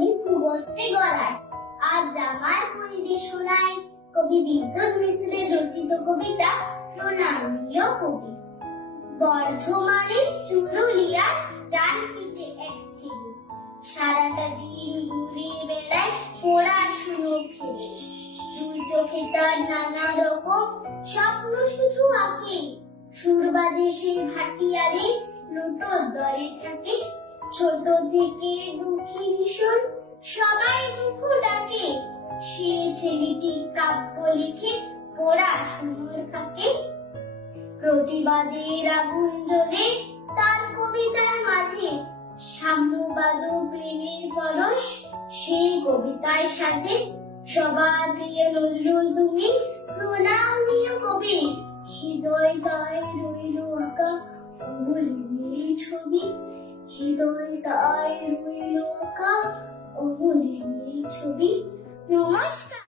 আমি সুবস্তে গলায়। আজ আমার পরিবেশনায় কবি বিদ্যুৎ মিশ্রের রচিত কবিতা প্রণামীয় কবি। বর্ধমানে চুরুলিয়ার ডান পিঠে এক ছেলে, সারাটা দিন ঘুরে বেড়ায় পড়াশুনো ফেলে। দুই চোখে তার নানা রকম স্বপ্ন শুধু আঁকে, সুর বাজে সে ভাটিয়ালি লুটোর দরে থাকে। ছোট থেকে দুঃখী ভীষণ, সবাই দুঃখ ডাকে, সে ছেলেটি কাব্য লিখে পড়াশুনোর ফাঁকে। প্রতিবাদের আগুন জ্বলে তার কবিতার মাঝে, সাম্যবাদ ও প্রেমের পরশ সেই কবিতায় সাজে। সবার প্রিয় নজরুল তুমি প্রণামীয় কবি, হৃদয় তাই রইল আঁকা অমলিনের ছবি। হৃদয় তাই রইল আঁকা অমলিনের ছবি। নমস্কার।